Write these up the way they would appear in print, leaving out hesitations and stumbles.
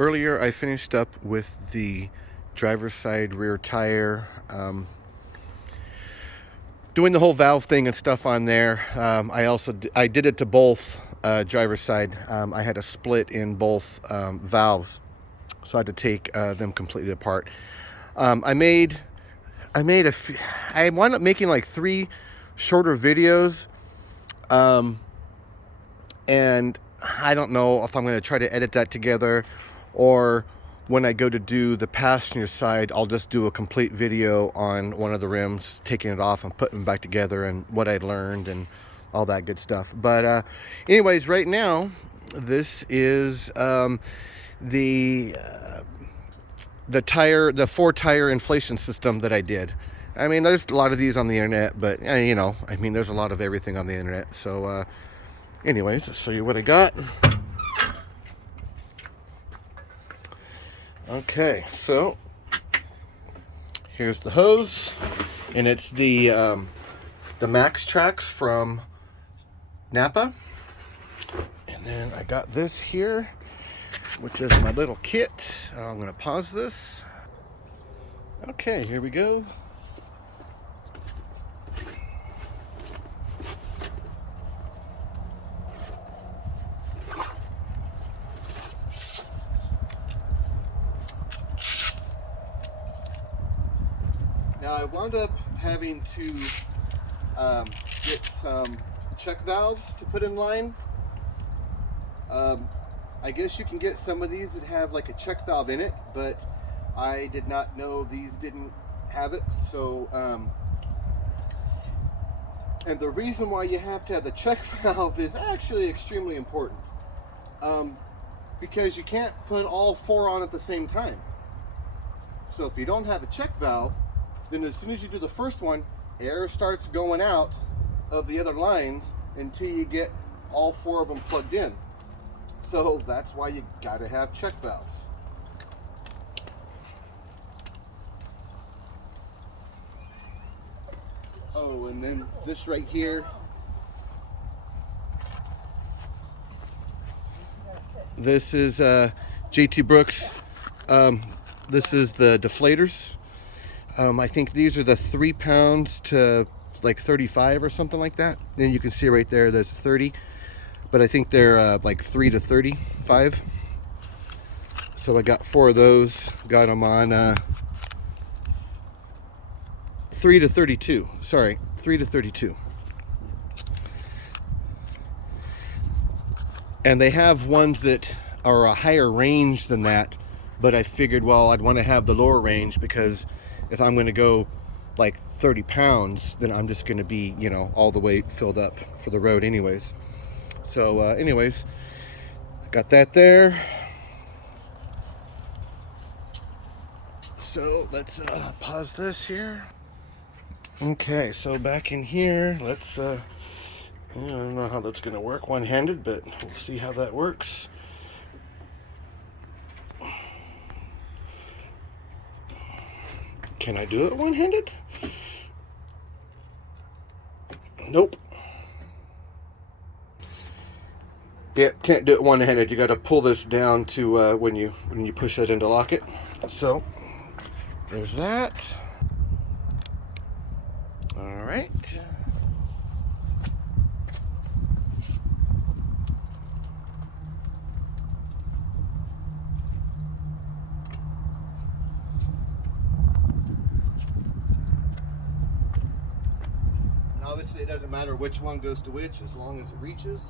Earlier I finished up with the driver's side rear tire, doing the whole valve thing and stuff on there. I did it to both driver's side. I had a split in both valves, so I had to take them completely apart. I wound up making like 3 shorter videos, and I don't know if I'm going to try to edit that together, or when I go to do the passenger side, I'll just do a complete video on one of the rims, taking it off and putting them back together and what I learned and all that good stuff. But anyways, right now, this is the 4-tire inflation system that I did. I mean, there's a lot of these on the internet, but you know, I mean, there's a lot of everything on the internet. So anyways, I'll show you what I got. Okay, so here's the hose, and it's the Maxx Trax from Napa. And then I got this here, which is my little kit. I'm going to pause this. Okay, here we go. Now I wound up having to get some check valves to put in line. I guess you can get some of these that have like a check valve in it, but I did not know these didn't have it. So, and the reason why you have to have the check valve is actually extremely important, because you can't put all 4 on at the same time. So if you don't have a check valve, then as soon as you do the first one, air starts going out of the other lines until you get all 4 of them plugged in. So that's why you gotta have check valves. Oh, and then this right here, this is JT Brooks. This is the deflators. I think these are the 3 pounds to like 35 or something like that. And you can see right there, there's a 30, but I think they're like 3 to 35. So I got 4 of those, got them on 3 to 32. Sorry, 3 to 32. And they have ones that are a higher range than that, but I figured, well, I'd want to have the lower range, because if I'm going to go like 30 pounds, then I'm just going to be, you know, all the way filled up for the road anyways. So anyways, got that there. So let's pause this here. Okay, so back in here, let's, I don't know how that's going to work one-handed, but we'll see how that works. Can I do it one-handed? Nope. Yeah, can't do it one-handed. You got to pull this down to when you push that in to lock it. So there's that. All right. Obviously, it doesn't matter which one goes to which, as long as it reaches.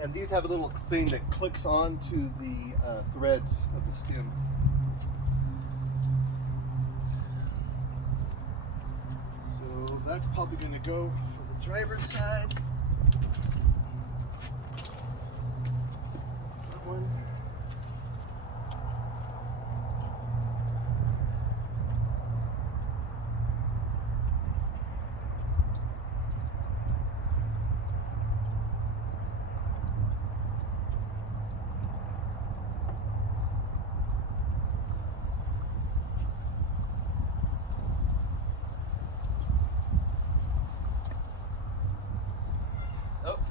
And these have a little thing that clicks onto the threads of the stem. So that's probably going to go for the driver's side. That one.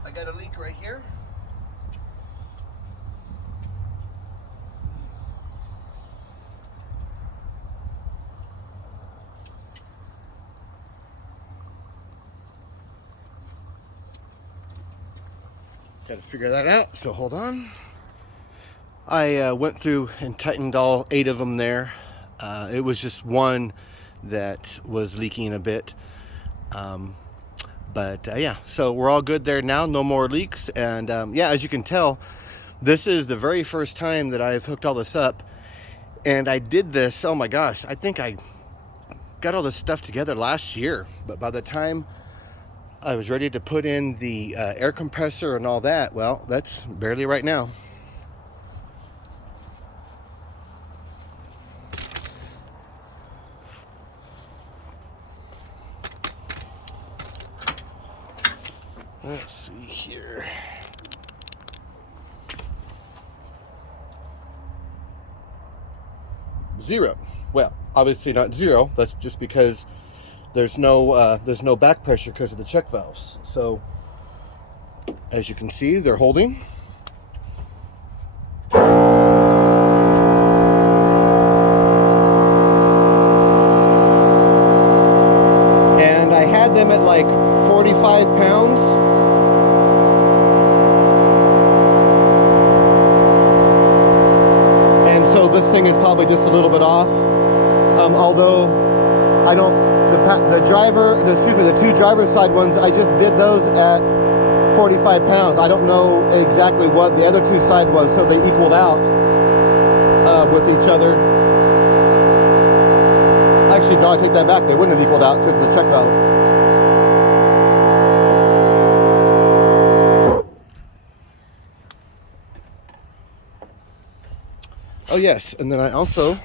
I got a leak right here. Got to figure that out, so hold on. I went through and tightened all 8 of them there. It was just one that was leaking a bit. Yeah, so we're all good there now. No more leaks. And yeah, as you can tell, this is the very first time that I've hooked all this up. And I did this, oh my gosh, I think I got all this stuff together last year. But by the time I was ready to put in the air compressor and all that, well, that's barely right now. Let's see here. Zero. Well, obviously not zero. That's just because there's no back pressure because of the check valves. So as you can see, they're holding. And I had them at like 45 pounds. And so this thing is probably just a little bit off. Although I don't, the two driver's side ones, I just did those at 45 pounds. I don't know exactly what the other two side was, so they equaled out with each other. Actually, no, I take that back. They wouldn't have equaled out because of the check valve. Oh yes, and then I also,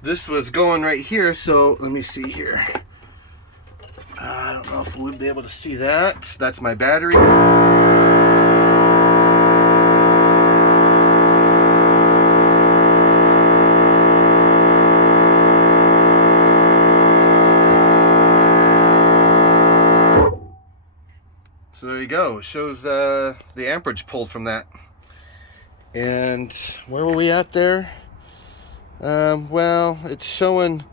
this was going right here, so let me see here. I don't know if we'll be able to see that. That's my battery. So there you go. It shows the amperage pulled from that. And where were we at there? Well, it's showing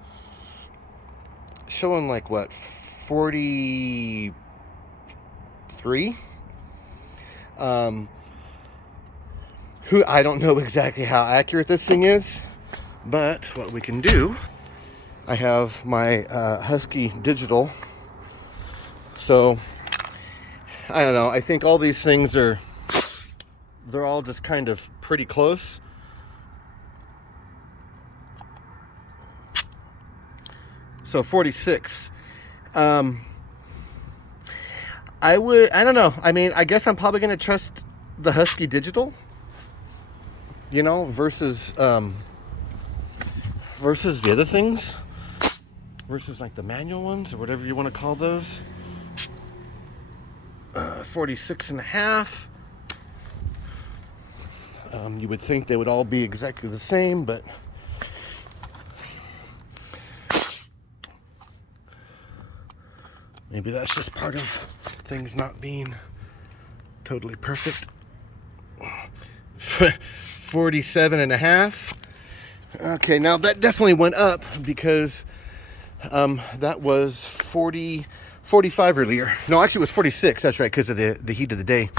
like what, 43? I don't know exactly how accurate this thing is, but what we can do, I have my Husky digital, so I don't know, I think all these things they're all just kind of pretty close. So 46. I don't know. I mean, I guess I'm probably going to trust the Husky digital, you know, versus the other things, versus like the manual ones or whatever you want to call those. 46 and a half. You would think they would all be exactly the same, but maybe that's just part of things not being totally perfect. 47 and a half. Okay, now that definitely went up because that was 45 earlier. No, actually it was 46. That's right, because of the heat of the day.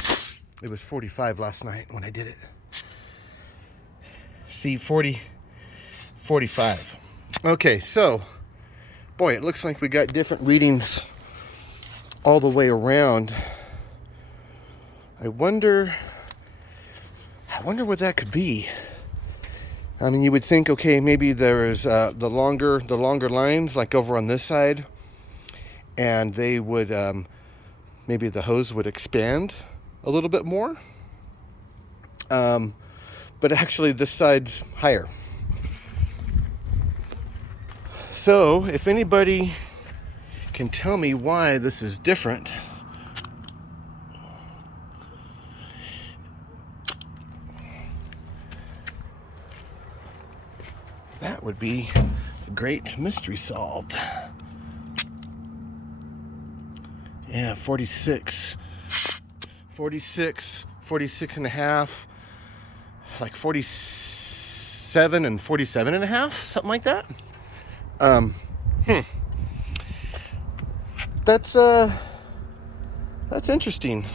It was 45 last night when I did it. See, 45. Okay, so, boy, it looks like we got different readings all the way around. I wonder what that could be. I mean, you would think, okay, maybe there is the longer lines, like over on this side, and they would maybe the hose would expand a little bit more. But actually, this side's higher. So, if anybody can tell me why this is different, that would be a great mystery solved. Yeah, 46 and a half, like 47 and 47 and a half, something like that. That's That's interesting.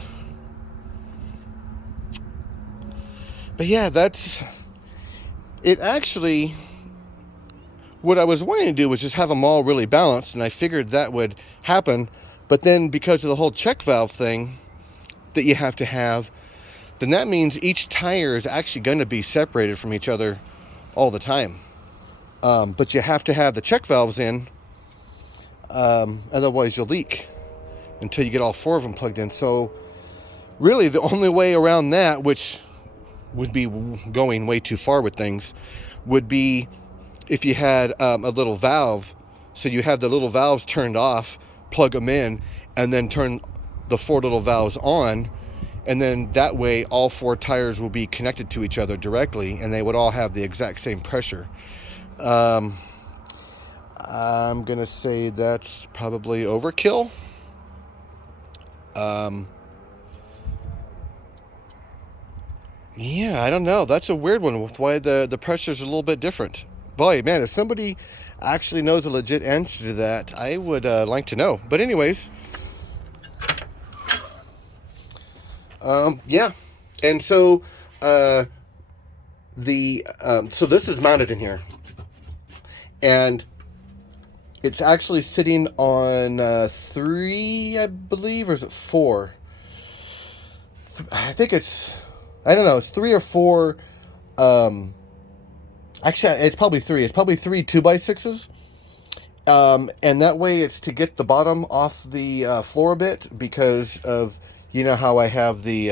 But yeah, that's it. Actually, what I was wanting to do was just have them all really balanced, and I figured that would happen. But then because of the whole check valve thing that you have to have, then that means each tire is actually going to be separated from each other all the time. But you have to have the check valves in, otherwise you'll leak until you get all 4 of them plugged in. So really the only way around that, which would be going way too far with things, would be if you had a little valve. So you have the little valves turned off, plug them in, and then turn the 4 little valves on, and then that way all 4 tires will be connected to each other directly, and they would all have the exact same pressure. I'm gonna say that's probably overkill. Yeah, I don't know. That's a weird one with why the pressure's a little bit different. Boy, man, if somebody actually knows a legit answer to that, I would like to know. But anyways, yeah. And so so this is mounted in here, and it's actually sitting on 3, I believe, or is it 4? I think it's, I don't know, it's 3 or 4. Actually, it's probably 3. It's probably 3 2x6s. And that way it's to get the bottom off the floor a bit, because of, you know how I have the,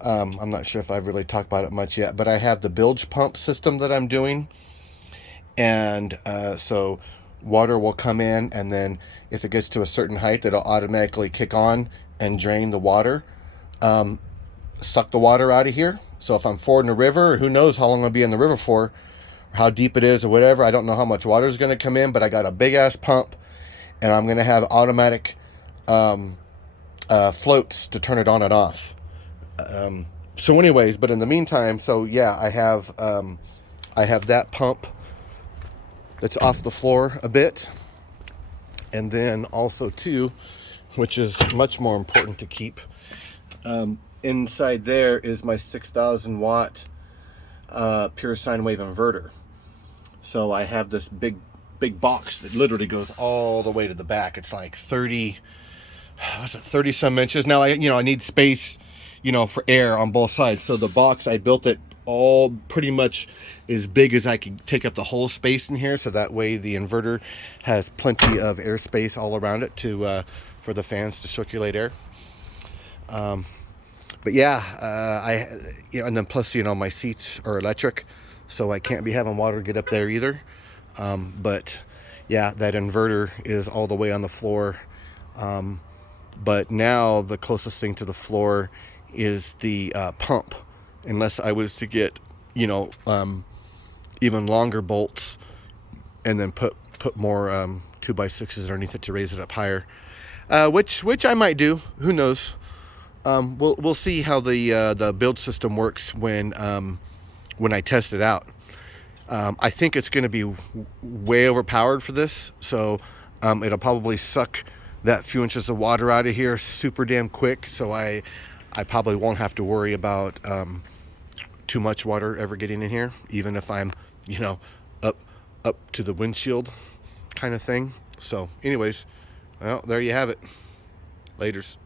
I'm not sure if I've really talked about it much yet, but I have the bilge pump system that I'm doing. And so water will come in, and then if it gets to a certain height, it'll automatically kick on and drain the water, suck the water out of here. So if I'm fording a river, who knows how long I'll be in the river for, or how deep it is or whatever, I don't know how much water is going to come in, but I got a big ass pump, and I'm going to have automatic floats to turn it on and off. So anyways, but in the meantime, so yeah, I have that pump that's off the floor a bit. And then also too, which is much more important to keep, inside there is my 6,000 watt pure sine wave inverter. So I have this big box that literally goes all the way to the back. It's like 30 some inches. Now I need space, for air on both sides. So the box, I built it all pretty much as big as I could take up the whole space in here, so that way the inverter has plenty of airspace all around it to for the fans to circulate air. But yeah, and then plus my seats are electric, so I can't be having water get up there either. But yeah, that inverter is all the way on the floor. But now the closest thing to the floor is the pump, unless I was to get even longer bolts and then put more 2x6s underneath it to raise it up higher, which I might do. Who knows? We'll see how the build system works when I test it out. I think it's going to be way overpowered for this, so it'll probably suck that few inches of water out of here super damn quick. So I probably won't have to worry about too much water ever getting in here, even if I'm up to the windshield kind of thing. So anyways, well, there you have it. Laters.